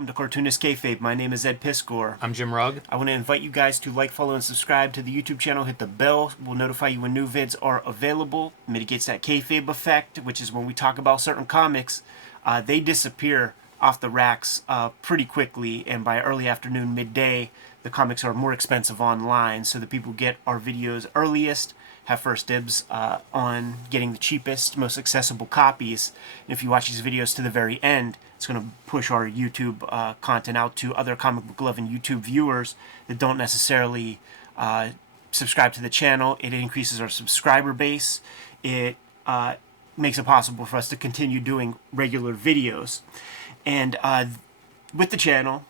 welcome to Cartoonist Kayfabe. My name is Ed Piscor. I'm Jim Rugg. I want to invite you guys to like, follow, and subscribe to the YouTube channel. Hit the bell. We'll notify you when new vids are available. Mitigates that kayfabe effect, which is when we talk about certain comics, they disappear off the racks pretty quickly, and by early afternoon, midday, the comics are more expensive online, so the people who get our videos earliest have first dibs on getting the cheapest, most accessible copies. And if you watch these videos to the very end, it's going to push our YouTube content out to other comic book loving YouTube viewers that don't necessarily subscribe to the channel. It increases our subscriber base. It makes it possible for us to continue doing regular videos. And with the channel,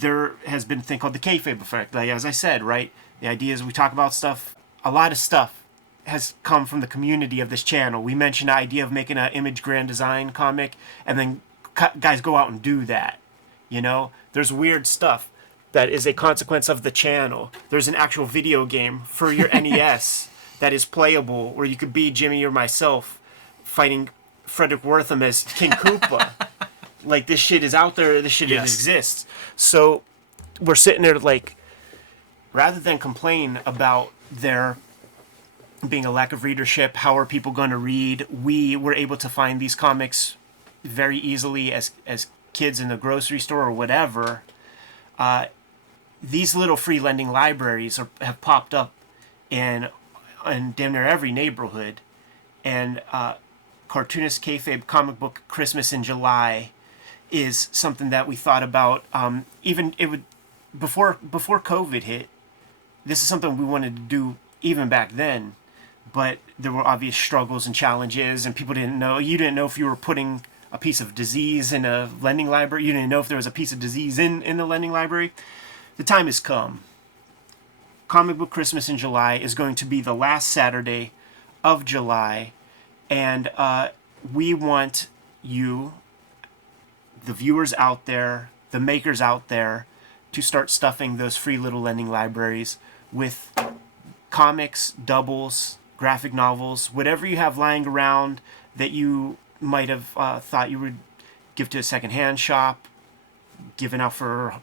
there has been a thing called the kayfabe effect. Like, as I said, right? The idea is we talk about stuff. A lot of stuff has come from the community of this channel. We mentioned the idea of making an Image Grand Design comic, and then guys go out and do that. You know, there's weird stuff that is a consequence of the channel. There's an actual video game for your NES that is playable, where you could be Jimmy or myself fighting Frederick Wortham as King Koopa. Like, this shit is out there. This shit exists. So we're sitting there like, rather than complain about there being a lack of readership, how are people going to read, we were able to find these comics very easily as kids in the grocery store or whatever. These little free lending libraries have popped up in damn near every neighborhood. And Cartoonist Kayfabe Comic Book Christmas in July is something that we thought about. Before COVID hit, this is something we wanted to do even back then, but there were obvious struggles and challenges, and people didn't know. You didn't know if you were putting a piece of disease in a lending library. You didn't know if there was a piece of disease in the lending library. The time has come. Comic Book Christmas in July is going to be the last Saturday of July, and we want you, the viewers out there, the makers out there, to start stuffing those free little lending libraries with comics, doubles, graphic novels, whatever you have lying around that you might have thought you would give to a secondhand shop, given out for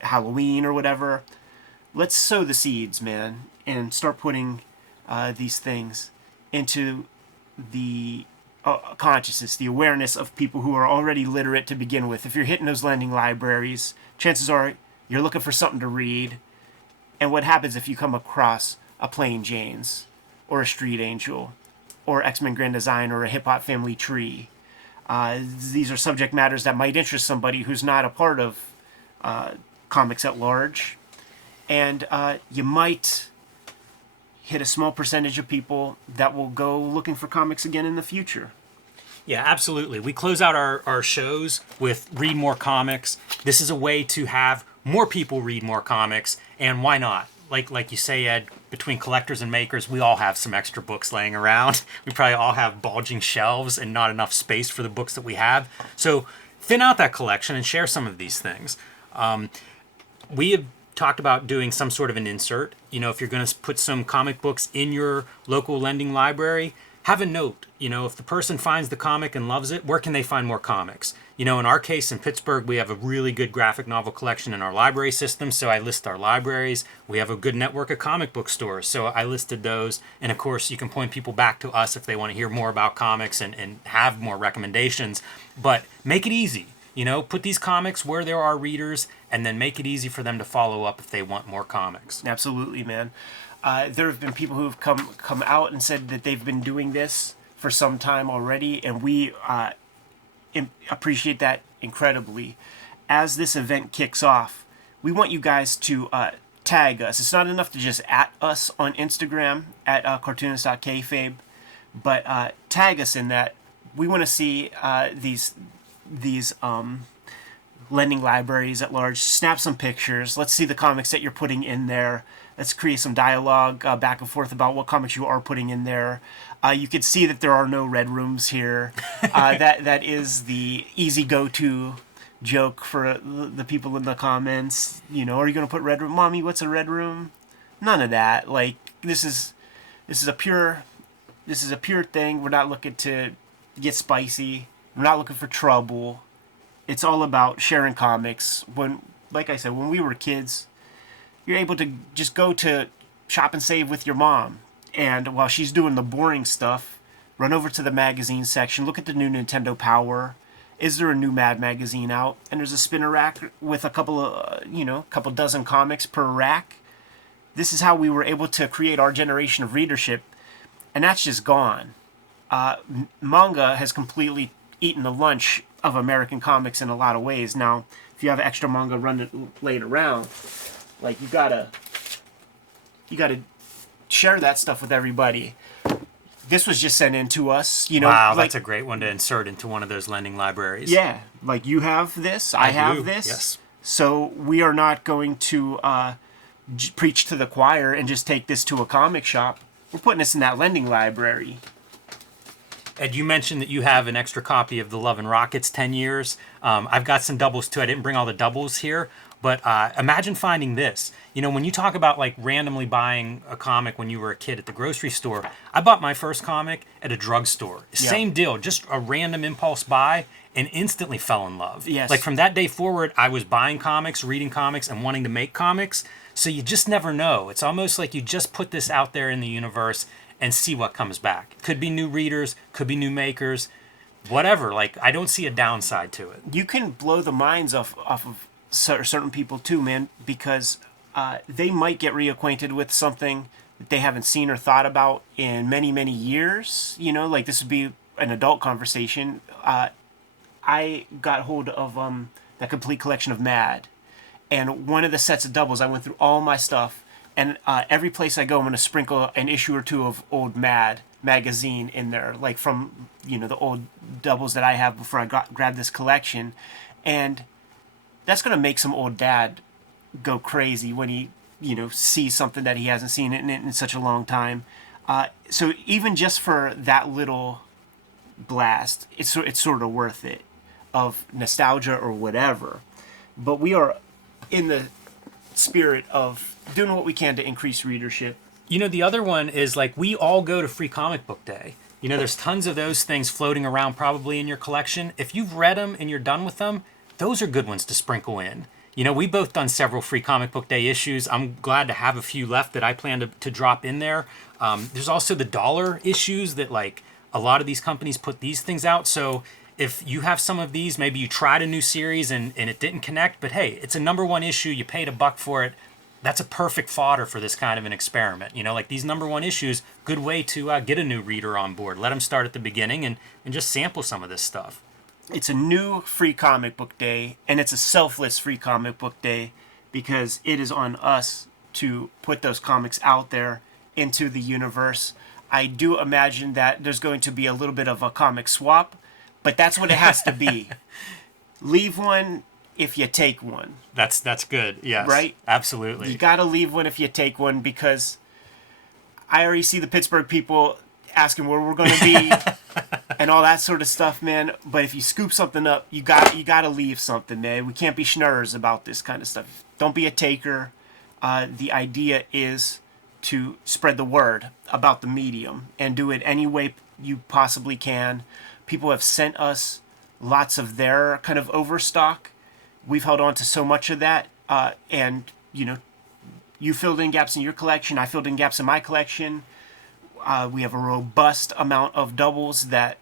Halloween or whatever. Let's sow the seeds, man, and start putting these things into the consciousness, the awareness of people who are already literate to begin with. If you're hitting those lending libraries, chances are you're looking for something to read. And what happens if you come across a Plain Jane's, or a Street Angel, or X-Men Grand Design, or a Hip Hop Family Tree? These are subject matters that might interest somebody who's not a part of comics at large. And you might hit a small percentage of people that will go looking for comics again in the future. Yeah, absolutely. We close out our shows with read more comics. This is a way to have more people read more comics, and why not? Like you say, Ed, between collectors and makers, we all have some extra books laying around. We probably all have bulging shelves and not enough space for the books that we have. So thin out that collection and share some of these things. We have talked about doing some sort of an insert. You know, if you're going to put some comic books in your local lending library, have a note. You know, if the person finds the comic and loves it, where can they find more comics? You know, in our case in Pittsburgh, we have a really good graphic novel collection in our library system, so I list our libraries. We have a good network of comic book stores, so I listed those. And of course, you can point people back to us if they want to hear more about comics and have more recommendations. But make it easy. You know, put these comics where there are readers, and then make it easy for them to follow up if they want more comics. Absolutely, man. There have been people who have come out and said that they've been doing this for some time already, and we appreciate that incredibly. As this event kicks off, we want you guys to tag us. It's not enough to just @ us on Instagram at cartoonist.kayfabe, but tag us in that. We want to see these lending libraries at large. Snap some pictures. Let's see the comics that you're putting in there. Let's create some dialogue back and forth about what comics you are putting in there. You can see that there are no red rooms here. That is the easy go-to joke for the people in the comments. You know, are you going to put red room? Mommy, what's a red room? None of that. Like, this is a pure thing. We're not looking to get spicy. We're not looking for trouble. it's all about sharing comics. When, like I said, when we were kids, you're able to just go to Shop and Save with your mom, and while she's doing the boring stuff, run over to the magazine section, look at the new Nintendo Power. Is there a new Mad magazine out? And there's a spinner rack with a couple of, couple dozen comics per rack. This is how we were able to create our generation of readership, and that's just gone. Manga has completely eaten the lunch of American comics in a lot of ways. Now, if you have extra manga laid around, like you gotta share that stuff with everybody. This was just sent in to us, Wow, like, that's a great one to insert into one of those lending libraries. Yeah, like you have this, I have do, this. yes. So we are not going to preach to the choir and just take this to a comic shop. We're putting this in that lending library. Ed, you mentioned that you have an extra copy of the Love and Rockets 10 years. I've got some doubles too. I didn't bring all the doubles here, but imagine finding this. When you talk about like randomly buying a comic when you were a kid at the grocery store, I bought my first comic at a drugstore. Yeah. Same deal, just a random impulse buy and instantly fell in love. Yes. Like from that day forward, I was buying comics, reading comics, and wanting to make comics. So you just never know. It's almost like you just put this out there in the universe and see what comes back. Could be new readers, could be new makers, whatever. Like, I don't see a downside to it. You can blow the minds off of certain people too, man, because they might get reacquainted with something that they haven't seen or thought about in many, many years. Like this would be an adult conversation. I got hold of that complete collection of Mad, and one of the sets of doubles, I went through all my stuff. And every place I go, I'm going to sprinkle an issue or two of old Mad magazine in there, like from, the old doubles that I have before I grabbed this collection. And that's going to make some old dad go crazy when he, sees something that he hasn't seen in such a long time. So even just for that little blast, it's sort of worth it, of nostalgia or whatever. But we are in the spirit of doing what we can to increase readership. The other one is like we all go to Free Comic Book Day. There's tons of those things floating around probably in your collection. If you've read them and you're done with them, those are good ones to sprinkle in. We've both done several Free Comic Book Day issues. I'm glad to have a few left that I plan to drop in there. There's also the dollar issues that like a lot of these companies put these things out. So if you have some of these, maybe you tried a new series and it didn't connect, but hey, it's a #1 issue. You paid $1 for it. That's a perfect fodder for this kind of an experiment. Like these #1 issues, good way to get a new reader on board. Let them start at the beginning and just sample some of this stuff. It's a new Free Comic Book Day, and it's a selfless Free Comic Book Day because it is on us to put those comics out there into the universe. I do imagine that there's going to be a little bit of a comic swap, but that's what it has to be. Leave one if you take one. That's good. Yes. Right? Absolutely. You got to leave one if you take one, because I already see the Pittsburgh people asking where we're going to be and all that sort of stuff, man. But if you scoop something up, you got to leave something, man. We can't be schnurrs about this kind of stuff. Don't be a taker. The idea is to spread the word about the medium and do it any way you possibly can. People have sent us lots of their kind of overstock. We've held on to so much of that, and you filled in gaps in your collection. I filled in gaps in my collection. We have a robust amount of doubles that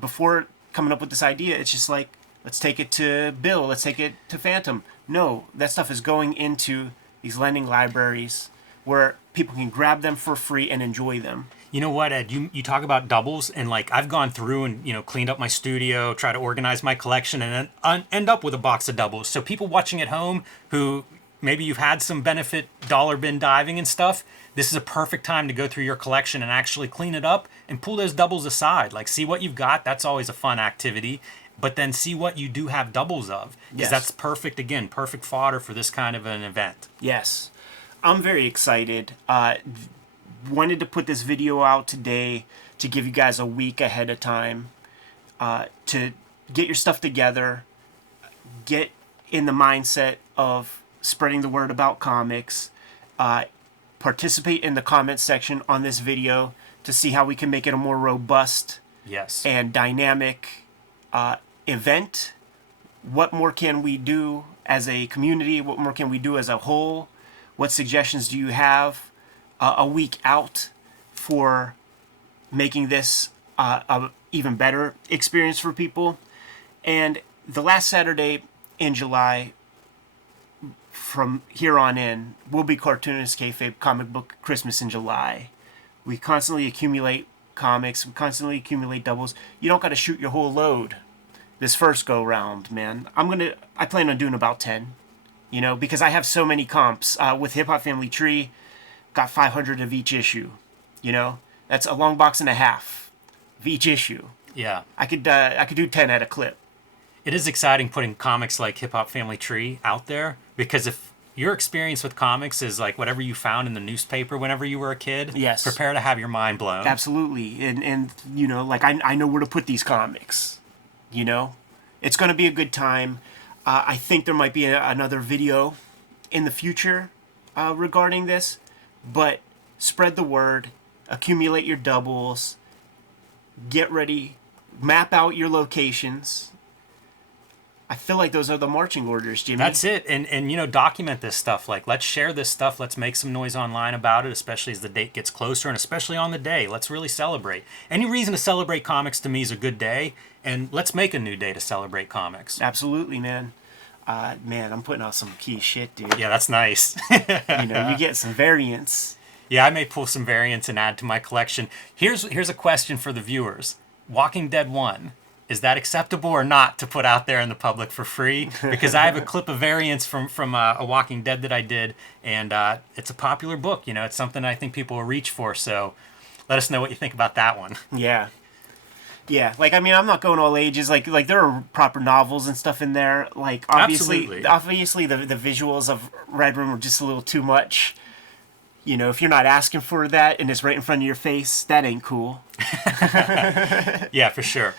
before coming up with this idea, it's just like, let's take it to Bill, let's take it to Phantom. No, that stuff is going into these lending libraries where people can grab them for free and enjoy them. You know what, Ed? You talk about doubles, and like I've gone through and cleaned up my studio, try to organize my collection, and then end up with a box of doubles. So people watching at home who maybe you've had some benefit dollar bin diving and stuff, this is a perfect time to go through your collection and actually clean it up and pull those doubles aside. Like, see what you've got. That's always a fun activity. But then see what you do have doubles of, because that's perfect. Again, perfect fodder for this kind of an event. Yes, I'm very excited. Wanted to put this video out today to give you guys a week ahead of time to get your stuff together, get in the mindset of spreading the word about comics, participate in the comments section on this video to see how we can make it a more robust Yes. and dynamic event. What more can we do as a community? What more can we do as a whole? What suggestions do you have a week out for making this a even better experience for people? And the last Saturday in July, from here on in, will be Cartoonist Kayfabe Comic Book Christmas in July. We constantly accumulate comics. We constantly accumulate doubles. You don't got to shoot your whole load this first go round, man. I plan on doing about 10, because I have so many comps. With Hip Hop Family Tree, got 500 of each issue. That's a long box and a half of each issue. Yeah. I could do 10 at a clip. It is exciting putting comics like Hip Hop Family Tree out there, because if your experience with comics is like whatever you found in the newspaper whenever you were a kid, yes, prepare to have your mind blown. Absolutely. And like I know where to put these comics. It's going to be a good time. I think there might be another video in the future regarding this, but spread the word, accumulate your doubles, get ready, map out your locations. I feel like those are the marching orders, Jimmy. That's it. And document this stuff. Like, let's share this stuff. Let's make some noise online about it, especially as the date gets closer, and especially on the day. Let's really celebrate. Any reason to celebrate comics to me is a good day, and let's make a new day to celebrate comics. Absolutely, man. I'm putting out some key shit, dude. Yeah, that's nice. You get some variants. Yeah, I may pull some variants and add to my collection. Here's a question for the viewers. Walking Dead 1. Is that acceptable or not to put out there in the public for free? Because I have a clip of variants from a Walking Dead that I did, and it's a popular book. It's something I think people will reach for. So let us know what you think about that one. Yeah. Like, I'm not going all ages. Like there are proper novels and stuff in there. Like, obviously the visuals of Red Room are just a little too much. If you're not asking for that and it's right in front of your face, that ain't cool. Yeah, for sure.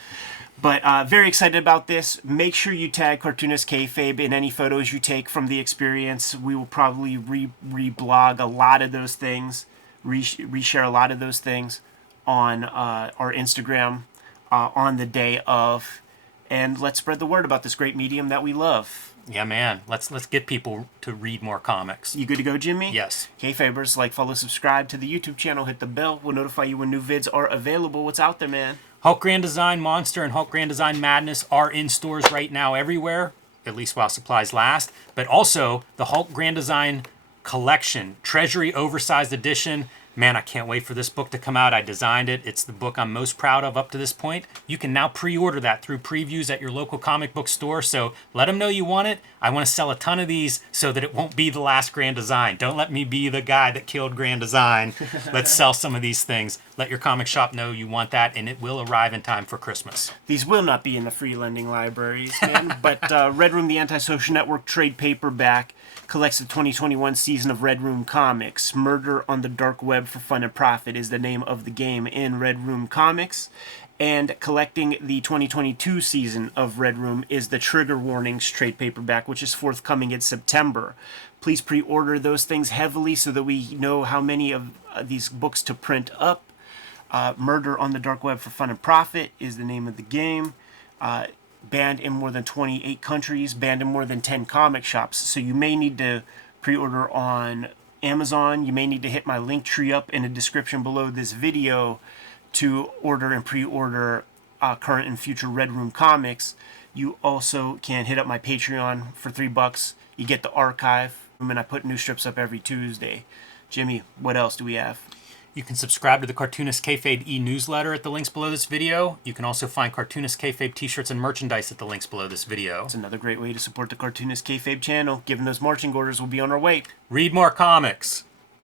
But very excited about this. Make sure you tag Cartoonist Kayfabe in any photos you take from the experience. We will probably reblog a lot of those things, reshare a lot of those things on our Instagram on the day of. And let's spread the word about this great medium that we love. Yeah, man. Let's get people to read more comics. You good to go, Jimmy? Yes. Kayfabers, like, follow, subscribe to the YouTube channel. Hit the bell. We'll notify you when new vids are available. What's out there, man? Hulk Grand Design Monster and Hulk Grand Design Madness are in stores right now everywhere, at least while supplies last. But also, the Hulk Grand Design Collection, Treasury Oversized Edition. Man, I can't wait for this book to come out. I designed it. It's the book I'm most proud of up to this point. You can now pre-order that through previews at your local comic book store, so let them know you want it. I want to sell a ton of these so that it won't be the last Grand Design. Don't let me be the guy that killed Grand Design. Let's sell some of these things. Let your comic shop know you want that, and it will arrive in time for Christmas. These will not be in the free lending libraries, man. But Red Room, the Antisocial Network trade paperback, collects the 2021 season of Red Room Comics. Murder on the Dark Web for Fun and Profit is the name of the game in Red Room Comics. And collecting the 2022 season of Red Room is the Trigger Warnings trade paperback, which is forthcoming in September. Please pre-order those things heavily so that we know how many of these books to print up. Murder on the Dark Web for Fun and Profit is the name of the game. Banned in more than 28 countries, banned in more than 10 comic shops. So you may need to pre-order on Amazon. You may need to hit my link tree up in the description below this video to order and pre-order current and future Red Room comics. You also can hit up my Patreon for $3. You get the archive, and I put new strips up every Tuesday. Jimmy, what else do we have? You can subscribe to the Cartoonist Kayfabe e-newsletter at the links below this video. You can also find Cartoonist Kayfabe t-shirts and merchandise at the links below this video. It's another great way to support the Cartoonist Kayfabe channel. Given those marching orders, we'll be on our way. Read more comics.